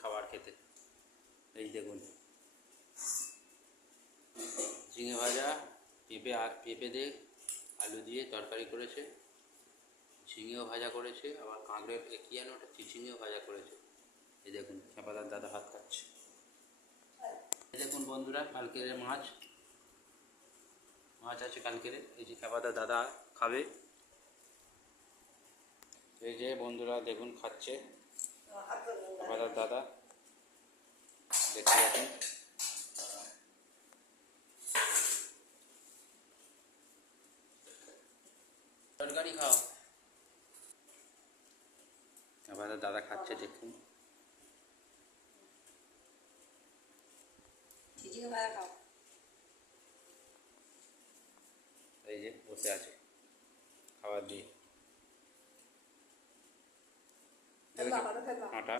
খাবার খেতে। এই দেখুন ঝিঙে ভাজা, পেঁপে দিয়ে আলু দিয়ে তরকারি করেছে, ঝিঙেও ভাজা করেছে, আবার কাঁকড়ের কী যেন ওটা চিচিঙেও ভাজা করেছে। এই দেখুন খেপাদার দাদা ভাত খাচ্ছে। এই দেখুন বন্ধুরা কালকের মাছ আছে কালকের, এই যে খেপাদার দাদা খাবে। এই যে বন্ধুরা দেখুন খাচ্ছে খেপাদার দাদা, দেখতে পাচ্ছেন। তরকারি খাও, খেপাদার দাদা খাচ্ছে দেখুন। এই যে বসে আছে খাবার দিয়ে আটা।